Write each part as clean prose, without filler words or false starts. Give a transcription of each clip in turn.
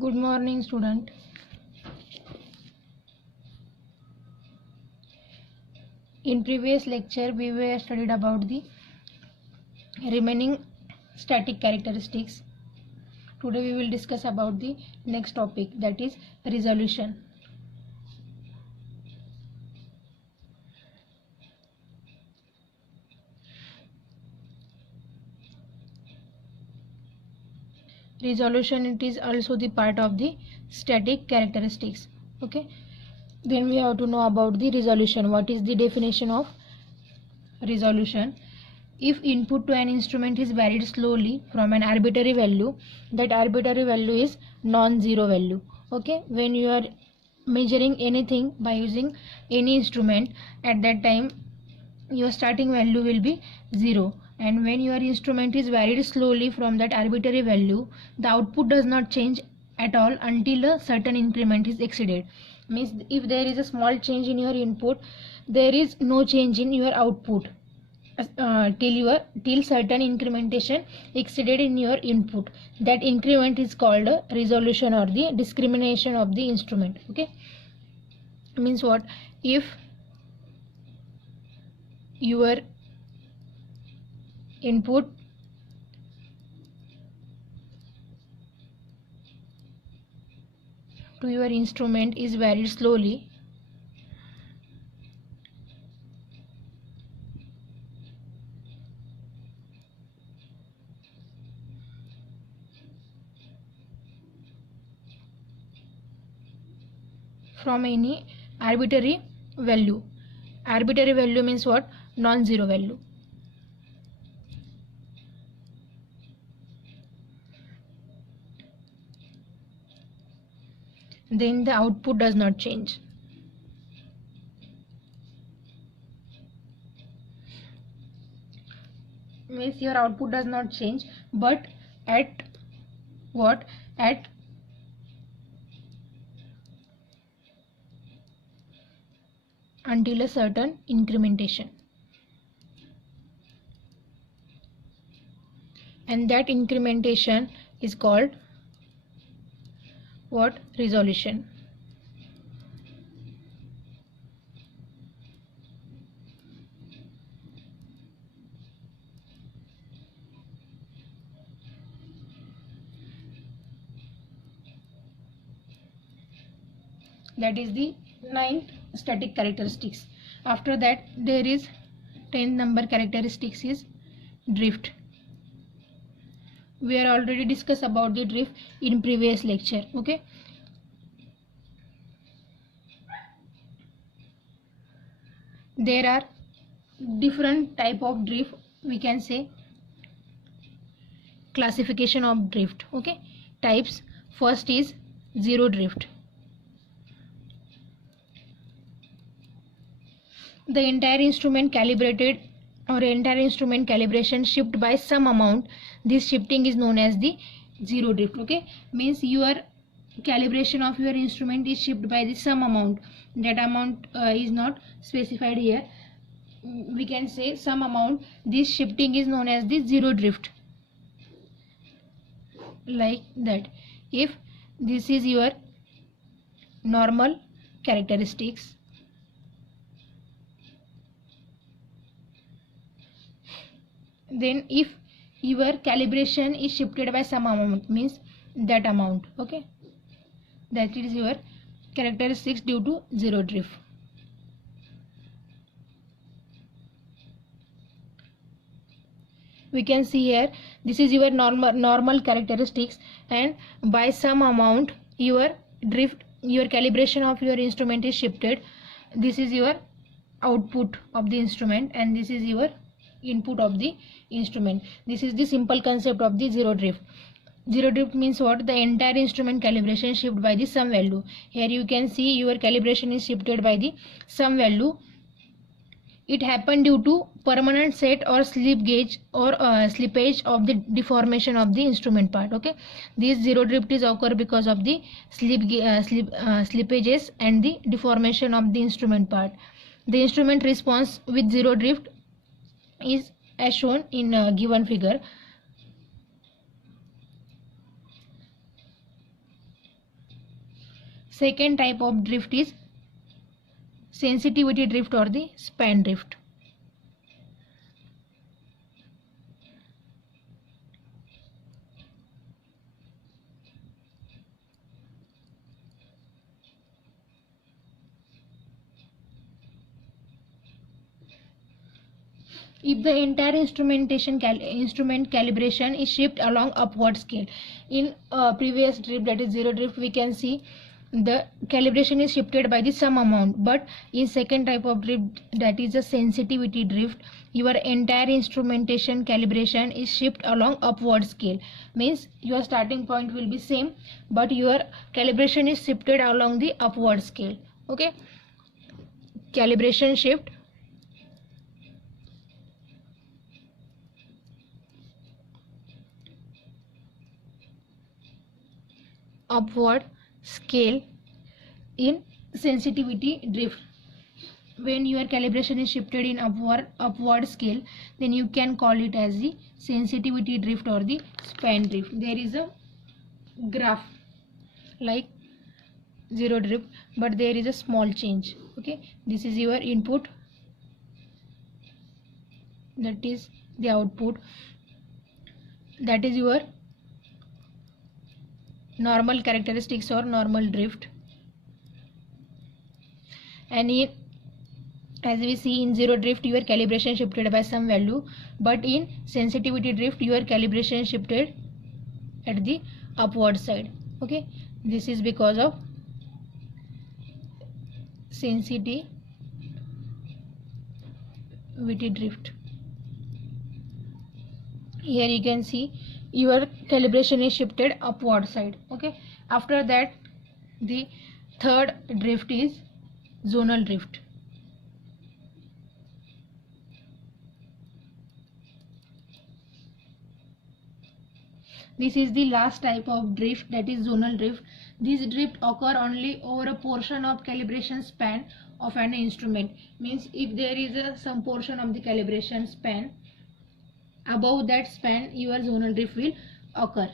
Good morning, student. In previous lecture, we were studied about the remaining static characteristics. Today, we will discuss about the next topic, that is resolution. Resolution, it is also the part of the static characteristics. Okay. Then we have to know about the resolution. What is the definition of resolution? If input to an instrument is varied slowly from an arbitrary value, that arbitrary value is non-zero value. Okay, when you are measuring anything by using any instrument, at that time your starting value will be 0, and when your instrument is varied slowly from that arbitrary value, the output does not change at all until a certain increment is exceeded. Means if there is a small change in your input, there is no change in your output till certain incrementation exceeded in your input. That increment is called a resolution or the discrimination of the instrument. Okay, means what? If your input to your instrument is varied slowly, from any arbitrary value. Arbitrary value means what? Non-zero value. Then the output does not change. Means your output does not change, but at what? At until a certain incrementation, and that incrementation is called what? Resolution. That is the 9th static characteristics. After that, there is 10th number characteristics is drift. We are already discussed about the drift in previous lecture. Okay, there are different type of drift. We can say classification of drift. Okay, types. First is zero drift. The entire instrument calibrated or entire instrument calibration shift by some amount. This shifting is known as the zero drift. Okay, means your calibration of your instrument is shifted by the some amount. That amount is not specified here. We can say some amount. This shifting is known as the zero drift. Like that. If this is your normal characteristics, then if your calibration is shifted by some amount, means that amount. Okay, that is your characteristics due to zero drift. We can see here, this is your normal characteristics, and by some amount your drift, your calibration of your instrument is shifted. This is your output of the instrument, and this is your input of the instrument. This is the simple concept of the zero drift. Zero drift means what? The entire instrument calibration shifted by the some value. Here you can see your calibration is shifted by the some value. It happened due to permanent set or slip gauge or slippage of the deformation of the instrument part. Okay, this zero drift is occur because of the slippages and the deformation of the instrument part. The instrument response with zero drift is as shown in a given figure. Second type of drift is sensitivity drift or the span drift. If the entire instrument calibration is shipped along upward scale. In previous drift, that is zero drift, we can see the calibration is shifted by the some amount, but in second type of drift, that is a sensitivity drift, your entire instrumentation calibration is shifted along upward scale. Means your starting point will be same, but your calibration is shifted along the upward scale. Okay, calibration shift upward scale in sensitivity drift. When your calibration is shifted in upward scale, then you can call it as the sensitivity drift or the span drift. There is a graph like zero drift, but there is a small change. Okay, this is your input, that is the output, that is your normal characteristics or normal drift. And in, as we see in zero drift, your calibration shifted by some value, but in sensitivity drift your calibration shifted at the upward side. Okay, this is because of sensitivity drift. Here you can see your calibration is shifted upward side. Okay, after that the third drift is zonal drift. This is the last type of drift, that is zonal drift. This drift occur only over a portion of calibration span of an instrument. Means if there is some portion of the calibration span, above that span your zonal drift will occur.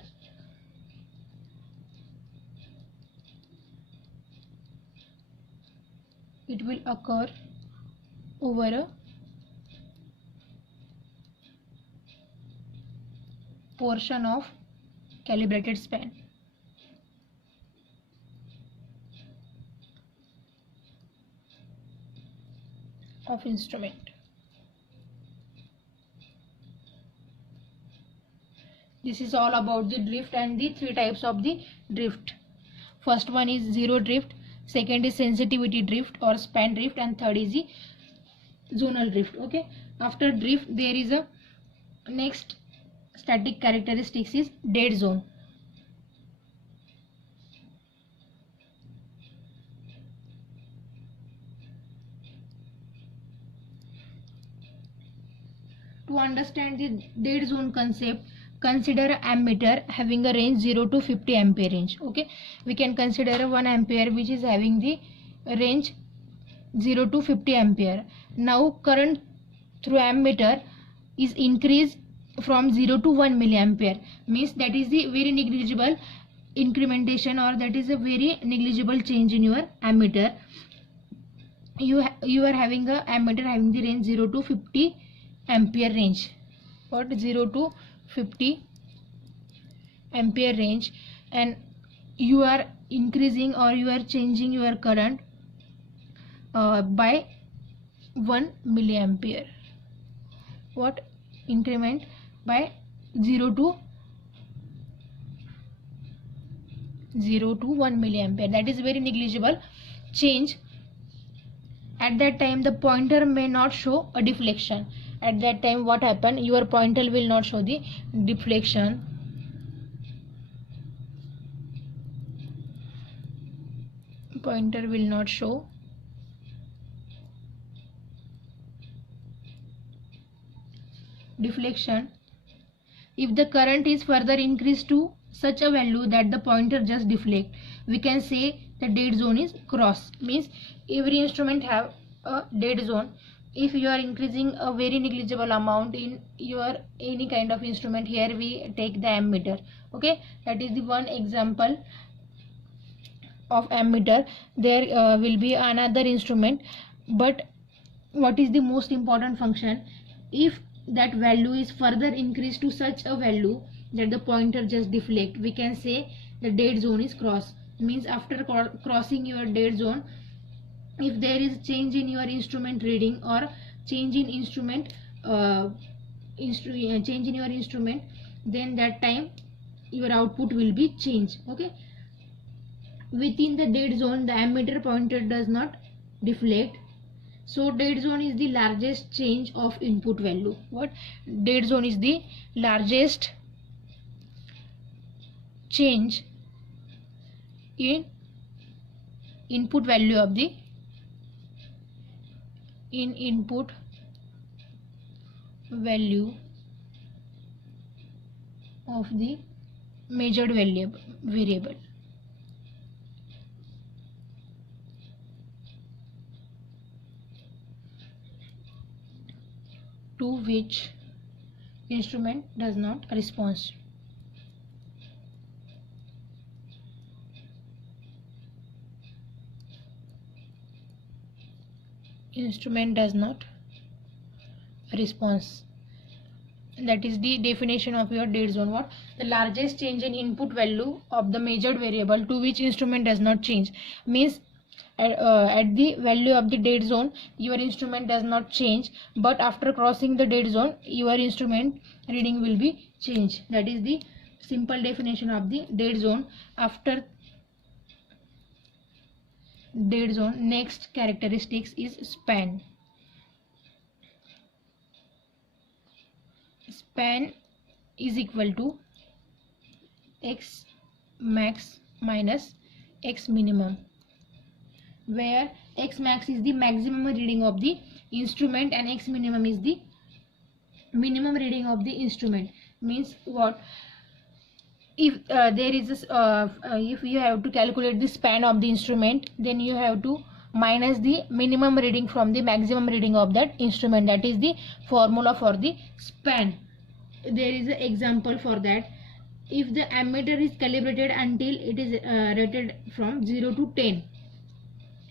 It will occur over a portion of calibrated span. Of instrument. This is all about the drift and the three types of the drift. First one is zero drift, second is sensitivity drift or span drift, and third is the zonal drift. Okay, after drift there is a next static characteristics is dead zone. To understand the dead zone concept, consider ammeter having a range 0 to 50 ampere range. Okay, we can consider 1 ampere which is having the range 0 to 50 ampere. Now current through ammeter is increased from 0 to 1 milliampere. Means that is the very negligible incrementation, or that is a very negligible change in your ammeter. You are having a ammeter having the range 0 to 50 ampere range. What 0 to 50 ampere range, and you are increasing or you are changing your current by 1 milliampere. What increment by 0 to 1 milliampere. That is very negligible change. At that time the pointer may not show a deflection. At that time what happen, your pointer will not show the deflection. Pointer will not show deflection. If the current is further increased to such a value that the pointer just deflect, we can say the dead zone is crossed. Means every instrument have a dead zone. If you are increasing a very negligible amount in your any kind of instrument, here we take the ammeter. Okay, that is the one example of ammeter there will be another instrument, but what is the most important function? If that value is further increased to such a value that the pointer just deflect, we can say the dead zone is crossed. Means after crossing your dead zone, if there is change in your instrument reading or change in instrument change in your instrument, then that time your output will be changed. Okay, within the dead zone the ammeter pointer does not deflect, so dead zone is the largest change of input value. What? Dead zone is the largest change in input value of the input value of the measured variable. To which instrument does not respond. Instrument does not respond. That is the definition of your dead zone. What? The largest change in input value of the measured variable to which instrument does not change. Means at the value of the dead zone your instrument does not change, but after crossing the dead zone your instrument reading will be changed. That is the simple definition of the dead zone. After dead zone, next characteristics is span. Span is equal to x max minus x minimum, where x max is the maximum reading of the instrument and x minimum is the minimum reading of the instrument. Means what? If there is this, if you have to calculate the span of the instrument, then you have to minus the minimum reading from the maximum reading of that instrument. That is the formula for the span. There is an example for that. If the ammeter is calibrated until it is rated from 0 to 10.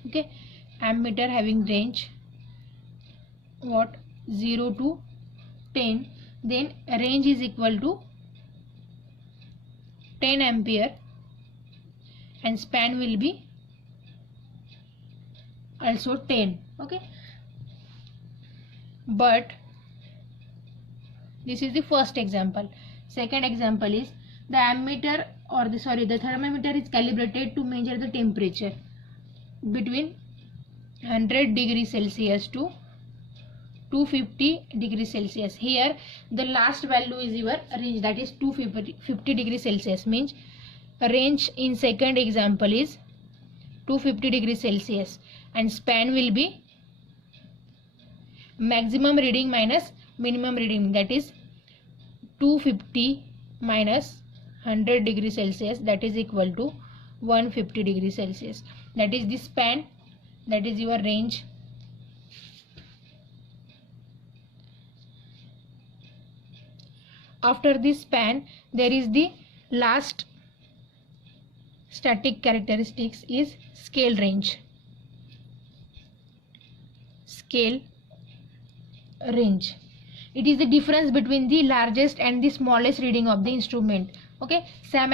Okay, ammeter having range what? 0 to 10, then range is equal to 10 ampere and span will be also 10. Okay, but this is the first example. Second example is the ammeter or the thermometer is calibrated to measure the temperature between 100 degrees Celsius to 250 degrees Celsius. Here the last value is your range, that is 250 degrees Celsius. Means range in second example is 250 degrees Celsius and span will be maximum reading minus minimum reading, that is 250 minus 100 degrees Celsius, that is equal to 150 degrees Celsius. That is the span, that is your range. After this span there is the last static characteristics is scale range. Scale range, it is the difference between the largest and the smallest reading of the instrument. Okay, same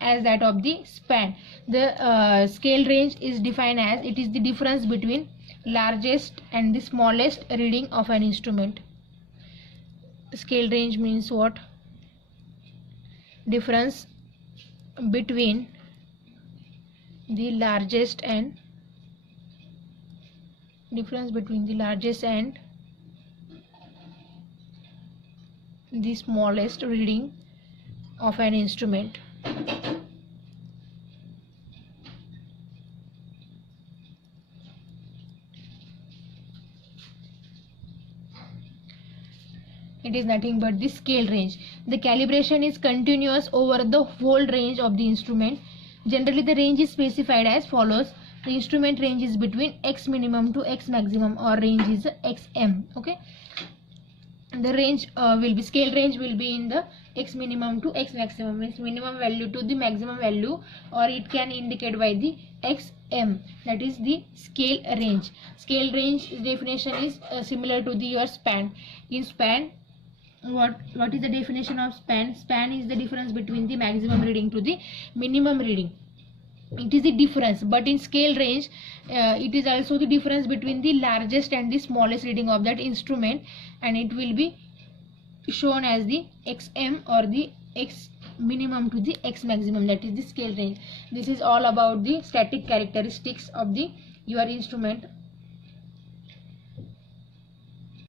as that of the span. The scale range is defined as it is the difference between largest and the smallest reading of an instrument. Scale range means what? Difference between the largest and the smallest reading of an instrument. It is nothing but the scale range. The calibration is continuous over the whole range of the instrument. Generally the range is specified as follows. The instrument range is between x minimum to x maximum, or range is xm. Okay, the range will be, scale range will be in the x minimum to x maximum, means minimum value to the maximum value, or it can indicate by the xm, that is the scale range. Scale range definition is similar to the your span. In span, what is the definition of span? Span is the difference between the maximum reading to the minimum reading. It is the difference, but in scale range it is also the difference between the largest and the smallest reading of that instrument, and it will be shown as the xm or the x minimum to the x maximum, that is the scale range. This is all about the static characteristics of the your instrument.